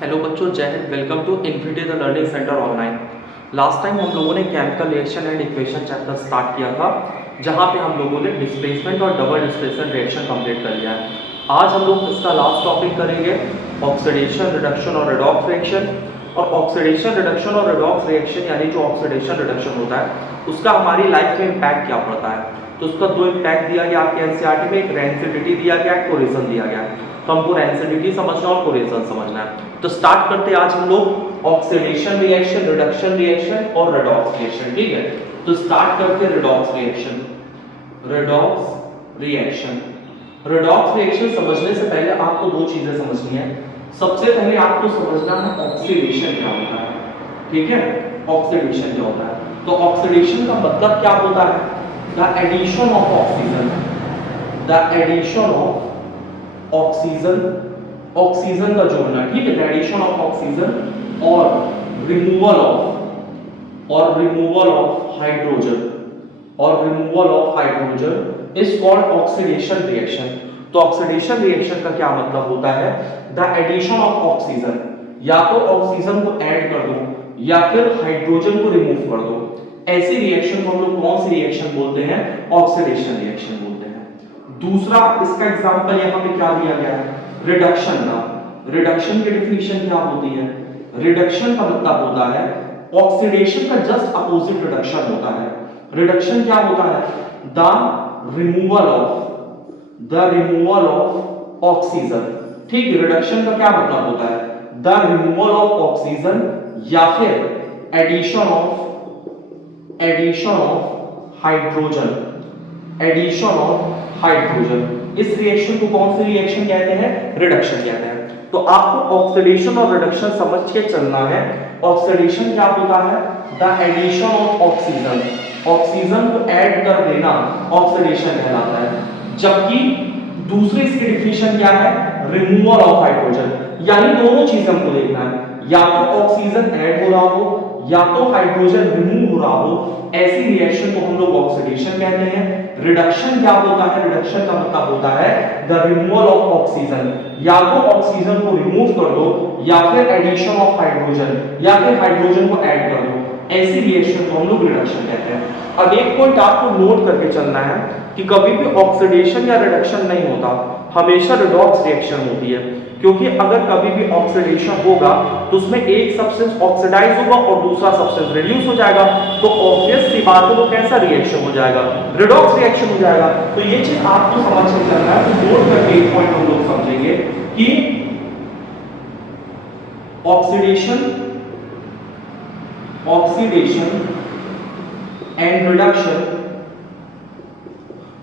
Hello बच्चों, जय हिंद। Welcome to Infinity the Learning Centre online. Last time हम लोगों ने chemical reaction and equation chapter start किया था, जहां पे हम लोगों ने डिस्प्लेसमेंट और डबल डिस्प्लेसमेंट रिएक्शन कंप्लीट कर लिया है। आज हम लोग इसका लास्ट टॉपिक करेंगे ऑक्सीडेशन, रिडक्शन और रेडॉक्स रिएक्शन। और ऑक्सीडेशन, रिडक्शन और रेडॉक्स रिएक्शन यानी जो ऑक्सीडेशन रिडक्शन होता है उसका हमारी लाइफ में इम्पैक्ट क्या पड़ता है। तो उसका दो इम्पैक्ट दिया गया आपके एनसीईआरटी में, एक रेंसिडिटी दिया गया, एक कोरेजन दिया गया। तो हमको रेंसिडिटी समझना और कोरेजन समझना है। तो स्टार्ट करते हैं आज हम लोग ऑक्सीडेशन रिएक्शन, रिडक्शन रिएक्शन और रेडॉक्स रिएक्शन। ठीक है, तो स्टार्ट करते हैं redox reaction. Redox reaction, redox reaction समझने से पहले आपको दो चीजें समझनी है। सबसे पहले आपको समझना है ऑक्सीडेशन क्या होता है। ठीक है, ऑक्सीडेशन क्या होता है। तो ऑक्सीडेशन का मतलब क्या होता है? The addition of oxygen, the addition of oxygen, oxygen का जोड़ना। ठीक है, एडिशन ऑफ ऑक्सीजन और रिमूवल ऑफ हाइड्रोजन, और removal of hydrogen is called oxidation reaction. तो ऑक्सीडेशन रिएक्शन का क्या मतलब होता है? द एडिशन ऑफ ऑक्सीजन, या तो ऑक्सीजन को ऐड कर दो या फिर हाइड्रोजन को रिमूव कर दो। ऐसी रिएक्शन को हम लोग कौन सी रिएक्शन बोलते हैं? ऑक्सीडेशन रिएक्शन बोलते हैं। दूसरा इसका एग्जांपल यहां पे क्या दिया गया है? रिडक्शन का। रिडक्शन की डेफिनेशन क्या होती है? रिडक्शन का मतलब होता है ऑक्सीडेशन का जस्ट अपोजिट रिडक्शन होता है। रिडक्शन क्या होता है? The removal of oxygen. ठीक है, रिडक्शन का क्या मतलब होता है? द रिमूवल ऑफ ऑक्सीजन या फिर addition of hydrogen, addition of hydrogen. इस रिएक्शन को कौन सी रिएक्शन कहते हैं? रिडक्शन कहते हैं। तो आपको ऑक्सीडेशन और रिडक्शन समझ के चलना है। ऑक्सीडेशन क्या होता है? The addition of oxygen, oxygen को ऐड कर देना ऑक्सीडेशन कहलाता है। जबकि दूसरी इसकी डेफिनेशन क्या है? Removal of hydrogen. यानी दोनों चीज हमको देखना है, या तो ऑक्सीजन ऐड हो रहा हो या तो हाइड्रोजन रिमूव हो रहा हो। ऐसी रिएक्शन को हम लोग ऑक्सीडेशन कहते हैं। रिडक्शन क्या होता है? रिडक्शन का मतलब होता है द रिमूवल ऑफ ऑक्सीजन, या तो ऑक्सीजन को रिमूव कर दो या फिर एडिशन ऑफ हाइड्रोजन, या फिर हाइड्रोजन को ऐड कर दो। ऐसी रिएक्शन को हम लोग रिडक्शन कहते हैं। अब एक पॉइंट आपको नोट करके चलना है कि कभी भी ऑक्सीडेशन या रिडक्शन नहीं होता, हमेशा रिडॉक्स रिएक्शन होती है। क्योंकि अगर कभी भी ऑक्सीडेशन होगा तो उसमें एक सब्सटेंस ऑक्सीडाइज होगा और दूसरा सब्सटेंस रिड्यूस हो जाएगा। तो ऑब्वियस सी बात है वो कैसा रिएक्शन हो जाएगा? रिडॉक्स रिएक्शन हो जाएगा। तो ये चीज आपको समझ के चलना है। तो नोट करके एक पॉइंट हम लोग समझेंगे कि oxidation and reduction,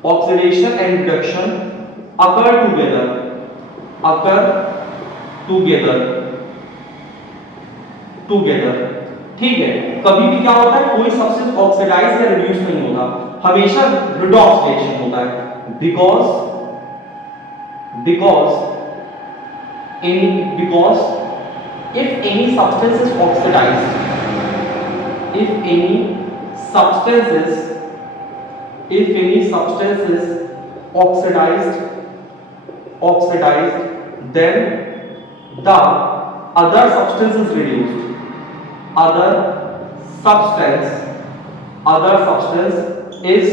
oxidation and reduction occur together. ठीक है, कभी भी क्या होता है? कोई सब्सटेंस ऑक्सीडाइज या रिड्यूस नहीं होता, हमेशा रिडॉक्स रिएक्शन होता है। Because if any substance is oxidized, then the other substance is reduced, other substance is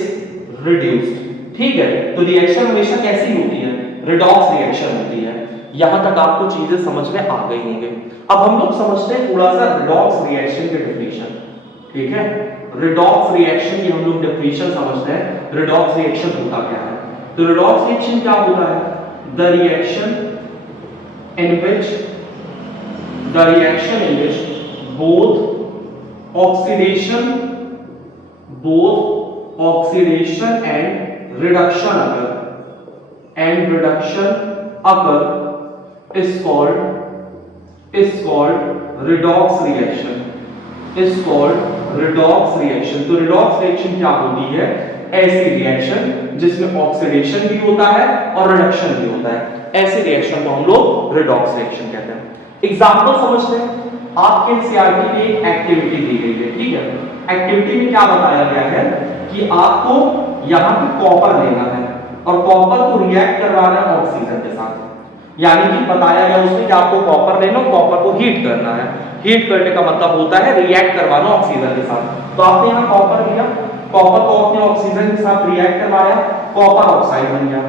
reduced। ठीक है, तो रिएक्शन हमेशा कैसी होती है? रिडॉक्स रिएक्शन होती है। यहां तक आपको चीजें समझ में आ गई होंगी। अब हम लोग समझते हैं थोड़ा सा रिडॉक्स रिएक्शन की डेफिनेशन। ठीक है, रिडॉक्स रिएक्शन की हम लोग डेफिनेशन समझते हैं। रिडॉक्स रिएक्शन होता क्या है? तो रिडॉक्स रिएक्शन क्या होता है? The reaction in which both oxidation and reduction occur is called redox reaction, तो redox reaction क्या होती है? ऐसी रिएक्शन जिसमें ऑक्सीडेशन भी होता है और रिडक्शन भी होता है। ऐसे रिएक्शन को हम लोग रिडॉक्स रिएक्शन कहते हैं। एग्जांपल समझते हैं। आपके एनसीईआरटी में एक एक्टिविटी दी गई है। ठीक है, एक्टिविटी में क्या बताया गया है कि आपको यहां पे कॉपर लेना है और कॉपर को रिएक्ट करवाना है ऑक्सीजन के साथ। यानी कि बताया गया उसमें कि आपको कॉपर लेना, कॉपर को हीट करना है। हीट करने का मतलब होता है रिएक्ट करवाना ऑक्सीजन के साथ। तो आपने यहाँ कॉपर लिया, कॉपर को आपने ऑक्सीजन के साथ रिएक्ट करवाया, कॉपर ऑक्साइड बन गया।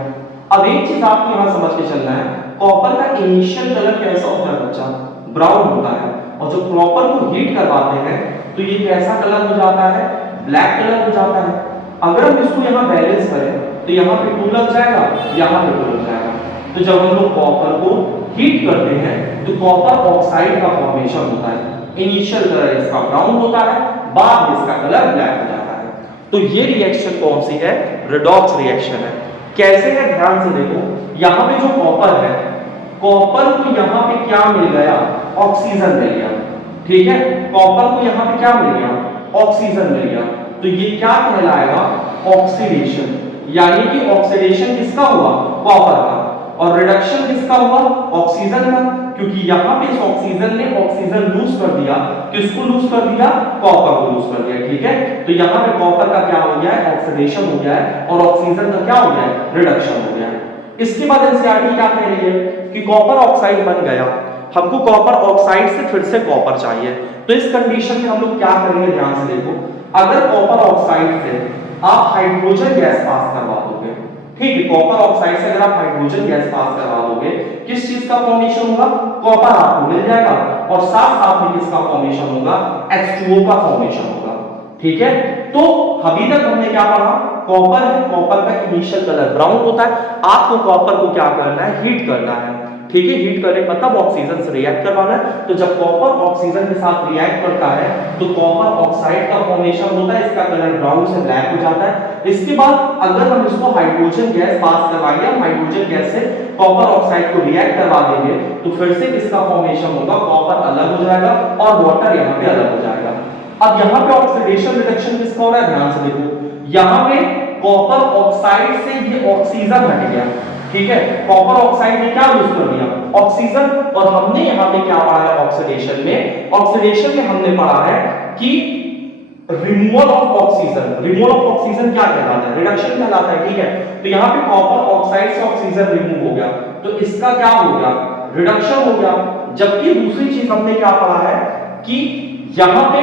अब एक चीज आपको यहाँ समझ के चलना है, कॉपर का इनिशियल कलर कैसा होता है बच्चा? ब्राउन होता है। और जब कॉपर को हीट करवाते हैं तो ये कैसा कलर हो जाता है? ब्लैक कलर हो जाता है। अगर हम इसको यहाँ बैलेंस करें तो यहाँ पे 2 लग जाएगा, यहाँ पे 2 लग जाएगा। तो जब हम लोग कॉपर को हीट करते हैं तो कॉपर ऑक्साइड का फॉर्मेशन होता है। इनिशियल कलर इसका ब्राउन होता है, बाद में इसका कलर ब्लैक हो जाता है। तो ये रिएक्शन कौन सी है? रेडॉक्स रिएक्शन है। कैसे है ध्यान से देखो, यहाँ पे जो कॉपर है, कॉपर को यहाँ पे क्या मिल गया? ऑक्सीजन मिल गया। ठीक है, कॉपर को यहाँ पे क्या मिल गया? ऑक्सीजन मिल गया। तो ये क्या कहलाएगा? ऑक्सीडेशन। यानी कि ऑक्सीडेशन किसका हुआ? कॉपर का। और रिडक्शन किसका हुआ? ऑक्सीजन का। क्योंकि यहाँ पे इस ऑक्सीजन ने ऑक्सीजन लूज कर दिया। किसको लूज कर दिया? कॉपर को लूज कर दिया। ठीक है, तो यहाँ पे कॉपर का क्या हो गया है? ऑक्सीडेशन हो गया है। और ऑक्सीजन का क्या हो गया है? रिडक्शन हो गया है। इसके बाद एनसीईआरटी क्या कह रही है कि कॉपर ऑक्साइड बन गया, हमको कॉपर ऑक्साइड से फिर से कॉपर चाहिए। तो इस कंडीशन में हम लोग क्या करेंगे? ध्यान से देखो, अगर कॉपर ऑक्साइड से आप हाइड्रोजन गैस पास करवा दोगे, ठीक है, कॉपर ऑक्साइड से अगर आप हाइड्रोजन गैस पास करवा दोगे, किस चीज का फॉर्मेशन होगा? कॉपर आपको मिल जाएगा और साथ साथ में किसका फॉर्मेशन होगा? H2O का फॉर्मेशन होगा। ठीक है, तो अभी तक हमने क्या पढ़ा? कॉपर है, कॉपर का इनिशियल कलर ब्राउन होता है। आपको कॉपर को क्या करना है? हीट करना है। ठीक है, हीट करने मतलब ऑक्सीजन से रिएक्ट करवाना है। तो जब कॉपर ऑक्सीजन के साथ रिएक्ट करता है तो कॉपर ऑक्साइड का फॉर्मेशन होता है, इसका कलर ब्राउन से ब्लैक हो जाता है। इसके बाद अगर हम इसको हाइड्रोजन गैस पास करवाएंगे, हम हाइड्रोजन गैस से कॉपर ऑक्साइड को रिएक्ट करवा देंगे तो फिर से किसका फॉर्मेशन होगा? कॉपर अलग हो जाएगा और वाटर यहाँ पे अलग हो जाएगा। अब यहाँ पे ऑक्सीडेशन रिडक्शन किसका हो रहा है? ध्यान से देखो, यहाँ पे कॉपर ऑक्साइड से ये ऑक्सीजन हट गया। ठीक है, कॉपर ऑक्साइड ने क्या लूज कर दिया? ऑक्सीजन। और हमने यहाँ पे क्या पढ़ा है ऑक्सीडेशन में? ऑक्सीडेशन में हमने पढ़ा है कि removal of oxygen. Removal of oxygen क्या कहलाता है? रिडक्शन कहलाता है। ठीक है, तो यहाँ पे कॉपर ऑक्साइड से ऑक्सीजन रिमूव हो गया तो इसका क्या हो गया? रिडक्शन हो गया। जबकि दूसरी चीज हमने क्या पढ़ा है कि यहाँ पे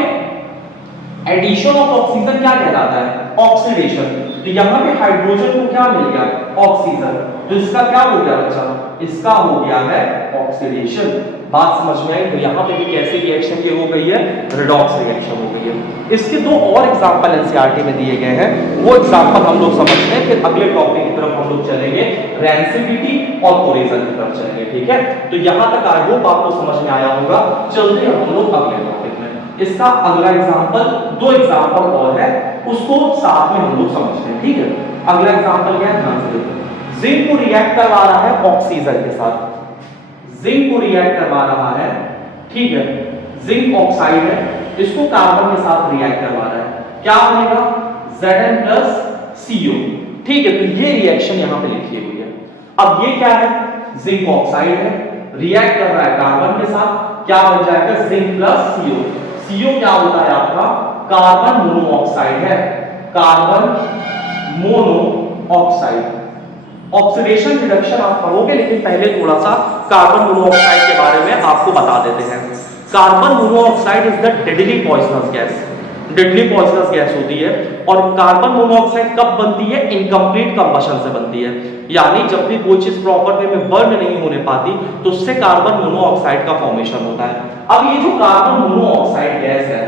एडिशन ऑफ ऑक्सीजन क्या कहलाता है? ऑक्सीडेशन। तो यहाँ पे हाइड्रोजन को क्या मिल गया? ऑक्सीजन। तो इसका क्या हो गया बच्चा? इसका हो गया है ऑक्सीडेशन। बात समझ में आई? तो यहाँ पे भी कैसे रिएक्शन ये हो गई है? रेडॉक्स रिएक्शन हो गई है। इसके दो और एग्जांपल एनसीईआरटी में दिए गए हैं, वो एग्जांपल हम लोग समझते हैं, फिर अगले टॉपिक की तरफ हम लोग चलेंगे, रेंसिविटी और कोरेजन की तरफ चलेंगे। ठीक है, तो यहाँ तक आई होप आपको समझ में आया होगा। चलते हैं हम लोग अगले टॉपिक में। इसका अगला एग्जांपल, दो एग्जांपल और है, उसको साथ में हम लोग समझते हैं। ठीक है, अगला एग्जांपल क्या है? ध्यान से देखो, जिंक को रिएक्ट करवा रहा है ऑक्सीजन के साथ। जिंक को रिएक्ट करवा रहा है, ठीक है, जिंक ऑक्साइड है, इसको कार्बन के साथ रिएक्ट करवा रहा है। क्या बनेगा? Zn+Co। ठीक है, तो ये रिएक्शन यहां पे लिखी हुई है। अब ये क्या है? जिंक ऑक्साइड है, रिएक्ट कर रहा है कार्बन के साथ, क्या बन जाएगा? Zn+Co। CO क्या होता है आपका? कार्बन मोनोऑक्साइड है, कार्बन मोनोऑक्साइड। ऑक्सीडेशन रिडक्शन आप पढ़ोगे, लेकिन पहले थोड़ा सा कार्बन मोनोऑक्साइड के बारे में आपको बता देते हैं। Carbon monoxide is the deadly poisonous gas. Deadly poisonous gas होती है। और कार्बन मोनोऑक्साइड कब बनती है? इनकम्प्लीट कंबशन से बनती है। यानी जब भी कोई चीज प्रॉपर वे में बर्न नहीं होने पाती तो उससे कार्बन मोनोऑक्साइड का फॉर्मेशन होता है। अब ये जो कार्बन मोनोऑक्साइड गैस है,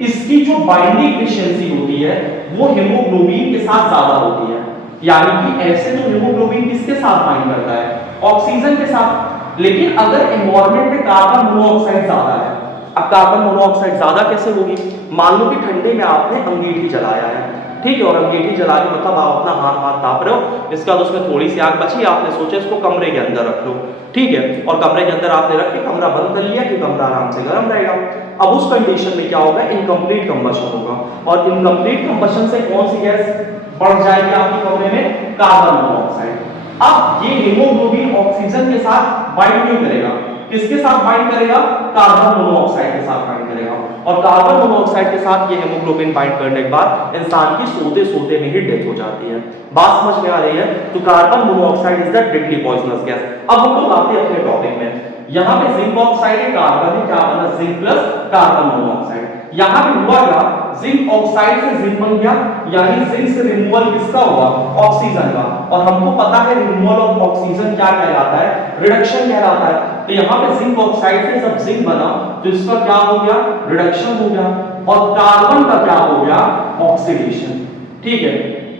इसकी जो बाइंडिंग एफिशिएंसी होती है वो हीमोग्लोबिन के साथ ज्यादा होती है। यानी कि ऐसे तो हीमोग्लोबिन किसके साथ बाइंड करता है? ऑक्सीजन के साथ। लेकिन अगर एनवायरनमेंट में कार्बन मोनोऑक्साइड ज्यादा है, अब कार्बन मोनोऑक्साइड ज्यादा कैसे होगी? मान लो कि ठंडे में आपने अंगीठी जलाया है, ठीक है, और अंगीठी जला के मतलब आप अपना हाथ ताप रहे हो, इसके बाद उसमें थोड़ी सी आग बची, आपने सोचा इसको कमरे के अंदर रख लो, ठीक है, और कमरे के अंदर आपने रख के कमरा बंद कर लिया कि कमरा आराम से गर्म रहेगा। अब उस कंडीशन में क्या होगा? इनकम्प्लीट कंबशन होगा। और इनकम्प्लीट कंबशन से कौन सी गैस बढ़ जाएगी आपके कमरे में? Carbon monoxide. अब ये हीमोग्लोबिन ऑक्सीजन के साथ बाइंड नहीं करेगा, किसके साथ बाइंड करेगा? कार्बन मोनोऑक्साइड के साथ बाइंड करेगा, और कार्बन मोनोऑक्साइड के साथ ये हेमोग्लोबिन बाइंड करने के बाद इंसान की सोते सोते में ही डेथ हो जाती है। बात समझ में आ रही है? तो carbon monoxide is the deadly poisonous gas. अब हम लोग आते हैं अपने टॉपिक में। यहां पे जिंक ऑक्साइड है, कार्बन है, क्या बना? Zinc plus carbon monoxide. यहां पे हुआ क्या? जिंक ऑक्साइड से जिंक बन गया, यानी जिंक से रिमूवल किसका हुआ? ऑक्सीजन का। और हमको पता है रिमूवल ऑफ ऑक्सीजन क्या कहलाता है? रिडक्शन कहलाता है। तो यहां पे जिंक ऑक्साइड से जब जिंक बना तो इसका क्या हो गया? रिडक्शन हो गया। और कार्बन का क्या हो गया? ऑक्सीडेशन। ठीक है,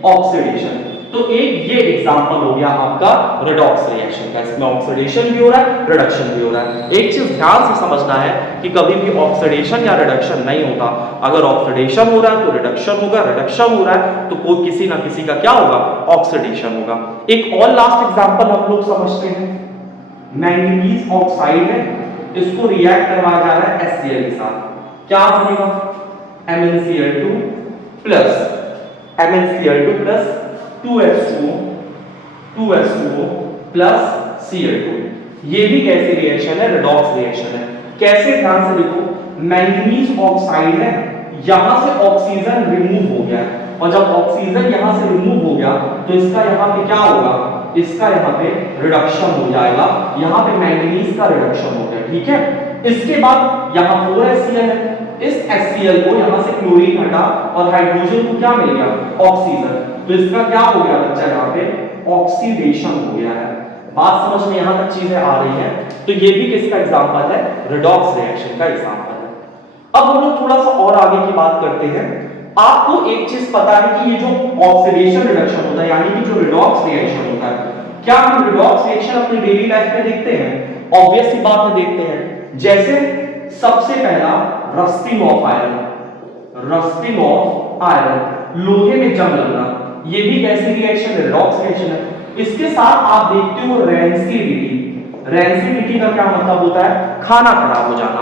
ऑक्सीडेशन। तो एक ये एग्जांपल हो गया आपका रेडॉक्स रिएक्शन का। इसमें ऑक्सीडेशन भी हो रहा है, रिडक्शन भी हो रहा है। एक चीज ध्यान से समझना है कि कभी भी ऑक्सीडेशन या रिडक्शन नहीं होता। अगर ऑक्सीडेशन हो रहा है तो रिडक्शन होगा, रिडक्शन हो रहा है तो कोई किसी ना किसी का क्या होगा? ऑक्सीडेशन होगा। एक और लास्ट एग्जांपल हम लोग समझते हैं। मैंगनीज ऑक्साइड है, इसको रिएक्ट करवाया जा रहा है HCl के साथ। क्या बनेगा? MnCl2 plus MnCl2 plus 2H2O plus Cl2। ये भी कैसी रिएक्शन है? रेडॉक्स रिएक्शन है। कैसे? ध्यान से देखो, मैंगनीज ऑक्साइड है, यहां से ऑक्सीजन रिमूव हो गया, और जब ऑक्सीजन यहां से रिमूव हो गया तो इसका यहां पे क्या होगा? इसका यहां पे रिडक्शन हो जाएगा। यहां पे मैंगनीज का रिडक्शन हो गया। ठीक है, इसके बाद यहां 4HCl है, इस HCl को यहां से क्लोरीन हटा और हाइड्रोजन को क्या मिल गया? ऑक्सीजन। तो इसका क्या हो गया बच्चा? यहां पे ऑक्सीडेशन हो गया है। बात समझ में यहां तक चीजें आ रही हैं? तो ये भी किसका एग्जांपल है? रेडॉक्स रिएक्शन का एग्जांपल है। अब हम लोग थोड़ा सा और आगे की बात करते हैं। आपको एक चीज पता है कि ये जो ऑक्सीडेशन रिडक्शन होता है, यानी कि जो रेडॉक्स रिएक्शन होता है, क्या हम रेडॉक्स रिएक्शन अपनी डेली लाइफ में देखते हैं? ऑब्वियस सी बात है, देखते हैं। जैसे सबसे पहला rusting of iron, rusting of iron, लोहे में जंग लगना, ये भी कैसी रिएक्शन है? रेडॉक्स रिएक्शन है। इसके साथ आप देखते हो रेंसिडिटी। रेंसिडिटी का क्या मतलब होता है? खाना खराब हो जाना।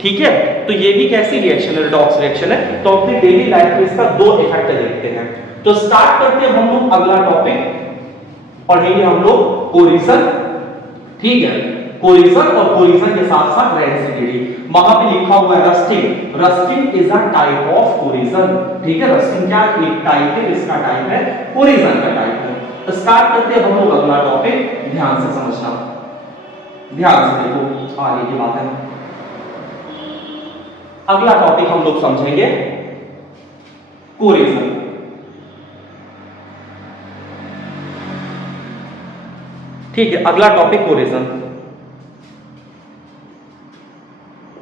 ठीक है, तो ये भी कैसी रिएक्शन है? रेडॉक्स रिएक्शन है। तो अपनी डेली लाइफ में इसका दो इफेक्ट देखते हैं। तो स्टार्ट करते हैं हम लोग। अगला टॉपिक पढ़ेंगे हम लोग कोरिजन। ठीक है, कोरिजन और कोरिजन के साथ साथ रेंसिडिटी। वहां पे लिखा हुआ है rusting. Rusting is a type of corrosion. ठीक है, रस्टिंग क्या एक टाइप है, इसका टाइप है कोरिजन का टाइप है। तो स्टार्ट करते हैं हम लोग अगला टॉपिक। ध्यान से समझना, ध्यान से देखो आगे की बात है। अगला टॉपिक हम लोग समझेंगे कोरिजन। ठीक है, अगला टॉपिक कोरिजन।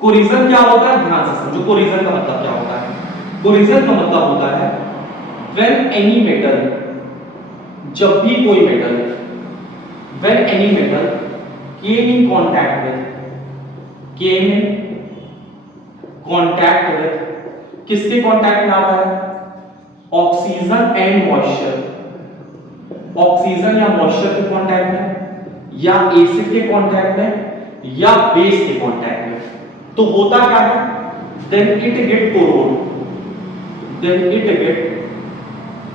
कोरिजन क्या होता है? ध्यान से समझो, कोरिजन का मतलब क्या होता है? कोरिजन का मतलब होता है व्हेन एनी मेटल, जब भी कोई metal, when any metal came in contact with, came in contact with, किसके कांटेक्ट में आता है? Oxygen and moisture. ऑक्सीजन या मॉइस्चर के कांटेक्ट में, या एसिड के कांटेक्ट में, या बेस के कांटेक्ट में, तो होता क्या है? Then it get corrode, then it get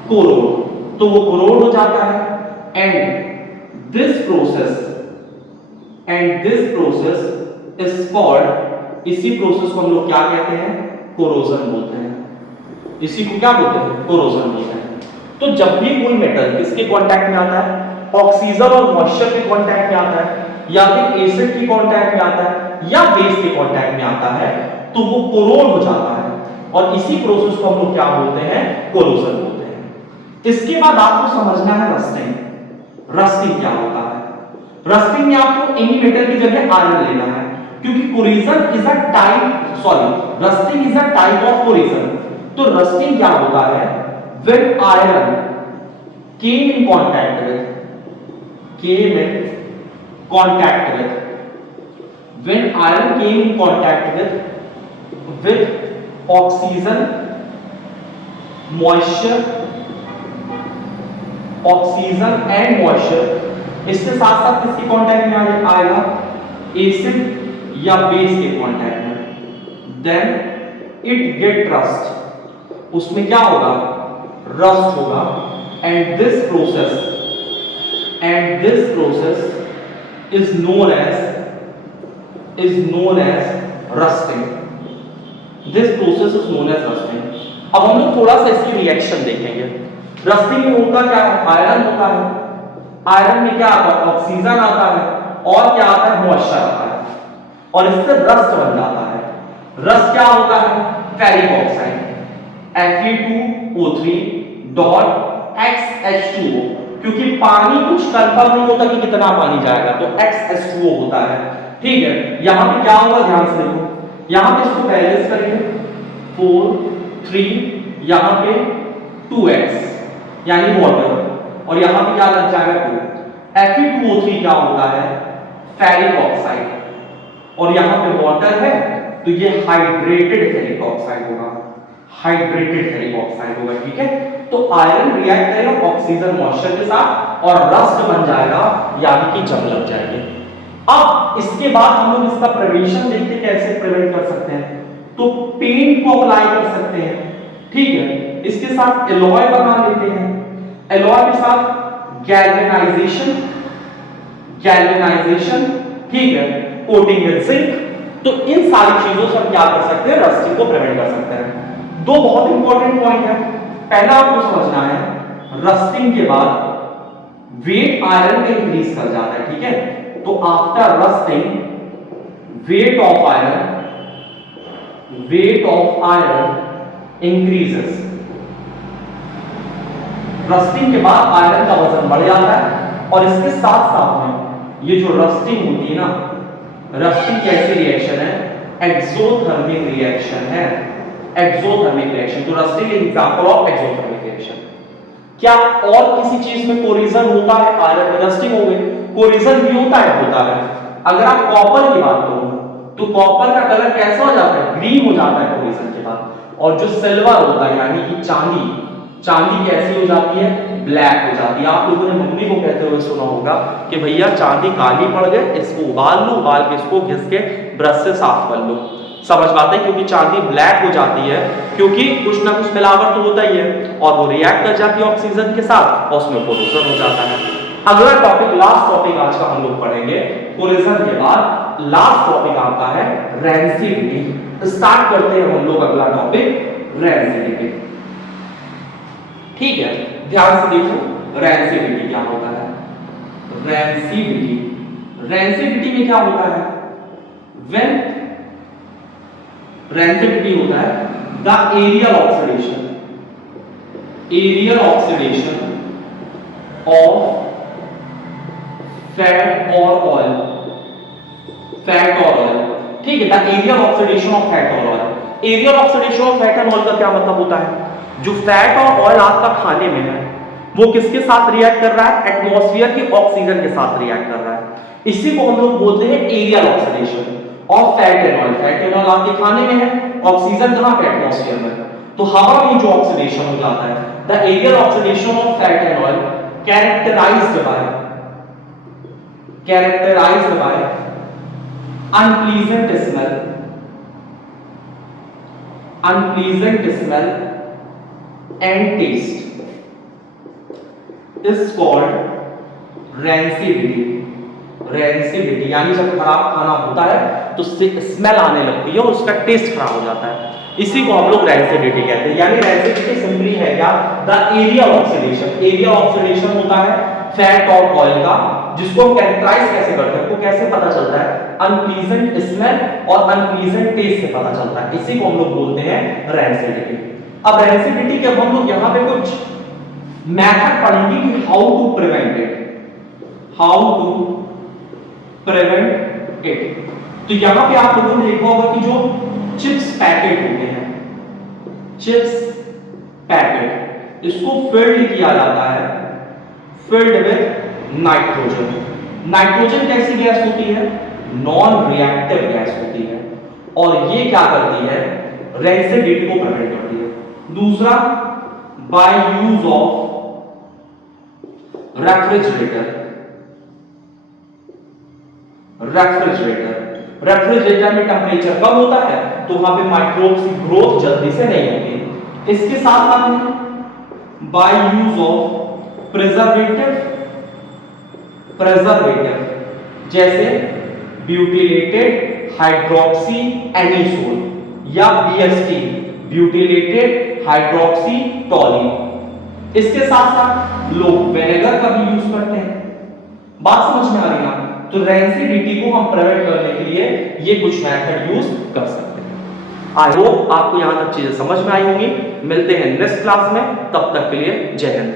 corrode, तो वो कोरोड हो जाता है। And this process is called, इसी प्रोसेस को हम लोग क्या कहते हैं? कोरोजन बोलते हैं। इसी को क्या बोलते हैं? कोरोजन बोलते हैं। तो जब भी कोई मेटल किसके कांटेक्ट में आता है? ऑक्सीजन और मॉइस्चर के कांटेक्ट में आता है, या फिर एसिड के कांटेक्ट में आता है, या बेस के कांटेक्ट में आता है, तो वो कोरोड हो जाता है। और इसी प्रोसेस को हम लोग क्या बोलते हैं? कोरोजन बोलते हैं। इसके बाद आपको समझना है रस्टिंग। रस्टिंग क्या होता है? रस्टिंग में आपको एनी मेटल की जगह आयरन लेना है, क्योंकि corrosion is a type, rusting is a type of corrosion. तो रस्टिंग क्या होता है? When iron came in contact with, came in contact with, when iron came in contact with oxygen, moisture, oxygen and moisture, इसके साथ साथ किसके contact में आएगा? एसिड या बेस के कांटेक्ट में, देन इट गेट रस्ट, उसमें क्या होगा? रस्ट होगा। And this process is known as is known as rusting. This process is known as rusting. अब हम लोग थोड़ा सा इसकी रिएक्शन देखेंगे। रस्टिंग में होता क्या है? आयरन होता है। आयरन में क्या आता है? ऑक्सीजन आता है और क्या आता है? मॉइस्चर आता है और इससे रस्ट बन जाता है। रस्ट क्या होता है? Ferric oxide Fe2O3 dot XH2O, क्योंकि पानी कुछ कंफर्म नहीं होता कि कितना पानी जाएगा, तो XH2O होता है। ठीक है, यहां पे क्या होगा? ध्यान से देखो, यहां पे इसको बैलेंस करेंगे 4 3, यहां पे 2x यानी वाटर, और यहां पे क्या लग जाएगा? 2। Fe2O3 क्या होता है? फेरिक ऑक्साइड, और यहां पे वाटर है तो ये हाइड्रेटेड फेरिक ऑक्साइड होगा। हाइड्रेटेड फेरिक ऑक्साइड होगा। ठीक है, तो आयरन रिएक्ट करेगा ऑक्सीजन मॉइस्चर के साथ और रस्ट बन जाएगा, यानी कि जंग लग जाएगी। अब इसके बाद हम लोग इसका प्रिवेंशन देखते हैं, कैसे प्रिवेंट कर सकते हैं। तो पेंट को अप्लाई कर सकते हैं। ठीक है, इसके साथ एलॉय बना लेते हैं। एलॉय के साथ गैल्वेनाइजेशन, ठीक है, कोटिंग विद जिंक। तो इन सारी चीजों से हम क्या कर सकते हैं? रस्टिंग को प्रिवेंट कर सकते हैं। दो बहुत इंपॉर्टेंट पॉइंट है। पहला आपको समझना है, रस्टिंग के बाद वेट आयरन का इंक्रीज कर जाता है। ठीक है, तो after rusting weight of iron increases. Rusting के बाद आयरन का वजन बढ़ जाता है, और इसके साथ साथ में ये जो रस्टिंग होती है ना, रस्टिंग कैसी रिएक्शन है? एक्सोथर्मिक रिएक्शन है। एक्सोथर्मिक रिएक्शन, तो rusting is example of exothermic reaction. क्या और किसी चीज में कोरिजन होता है? आयरन में रस्टिंग हो गई, कोरिजन भी होता है। अगर आप कॉपर की बात करो तो कॉपर का कलर कैसा हो जाता है? ग्रीन हो जाता है कोरिजन के बाद। और जो सिल्वर होता है यानी कि चांदी कैसी हो जाती है? ब्लैक हो जाती है। आप लोगों ने मम्मी को कहते हुए सुना होगा कि भैया चांदी काली पड़ गई, इसको उबाल लो, उबाल के इसको घिस के ब्रश से साफ कर लो। समझ पाते हैं? क्योंकि चांदी ब्लैक हो जाती है, क्योंकि कुछ ना कुछ मिलावट तो होता ही है, और वो रिएक्ट कर जाती है ऑक्सीजन के साथ और उसमें कोरिजन हो जाता है। अगला टॉपिक, लास्ट टॉपिक आज का हम लोग पढ़ेंगे। कोरिजन के बाद लास्ट टॉपिक आपका है रेंसिडिटी। स्टार्ट करते हैं हम लोग अगला टॉपिक, रेंसिडिटी। ठीक है, ध्यान से देखो रेंसिडिटी क्या होता है। रेंसिडिटी में क्या होता है? व्हेन रेंसिडिटी होता है the aerial oxidation of fat और ऑयल। ठीक है, the aerial oxidation of fat और oil. Aerial oxidation of fat and oil का क्या मतलब होता है? जो फैट और ऑयल आपका खाने में है वो किसके साथ रिएक्ट कर रहा है? एटमॉस्फेयर की ऑक्सीजन के साथ रिएक्ट कर रहा है। इसी को हम लोग बोलते हैं aerial oxidation of fat and oil. Fat and oil आपके खाने में है, ऑक्सीजन कहां पे? एटमॉस्फेयर में। तो हवा में जो ऑक्सीडेशन हो जाता है, the aerial oxidation of fat and oil characterised by unpleasant smell and taste is called rancidity। यानी जब खराब खाना होता है तो स्मेल आने लगती है और उसका टेस्ट खराब हो जाता है, इसी को हम लोग रेंसिडिटी कहते हैं। यानी रेंसिडिटी सिंपली है क्या? द एरियल ऑक्सीडेशन होता है फैट और ऑयल का, जिसको हम कैरेक्टराइज कैसे करते हैं? वो कैसे पता चलता है? अनप्लीजेंट स्मेल और अनप्लीजेंट टेस्ट से पता चलता है। इसी को हम लोग बोलते हैं रेंसिडिटी। अब रेंसिडिटी के हम लोग यहाँ पे कुछ मेथड पढ़ेंगे कि हाउ टू प्रिवेंट इट। तो यहाँ पे आप लोगों ने देखा होगा कि जो चिप्स पैकेट होते हैं, इसको फिल्ड किया जाता है, फिल्ड विद नाइट्रोजन कैसी गैस होती है? नॉन रिएक्टिव गैस होती है, और ये क्या करती है? रेंसिडिटी को प्रिवेंट करती है। दूसरा, बाय यूज ऑफ रेफ्रिजरेटर में टेम्परेचर कम होता है तो वहां पे माइक्रोब्स की ग्रोथ जल्दी से नहीं होती। इसके साथ साथ में बाय यूज ऑफ प्रिजर्वेटिव जैसे ब्यूटिलेटेड हाइड्रोक्सी एनीसोल या BHT ब्यूटिलेटेड हाइड्रोक्सी टोलिन। इसके साथ साथ लोग विनेगर का भी यूज करते हैं। बात समझ में आ रही ना? तो रेंसिडिटी को हम प्रिवेंट करने के लिए ये कुछ मेथड यूज कर सकते हैं। आई होप आपको यहां तक चीजें समझ में आई होंगी। मिलते हैं नेक्स्ट क्लास में, तब तक के लिए जय हिंद।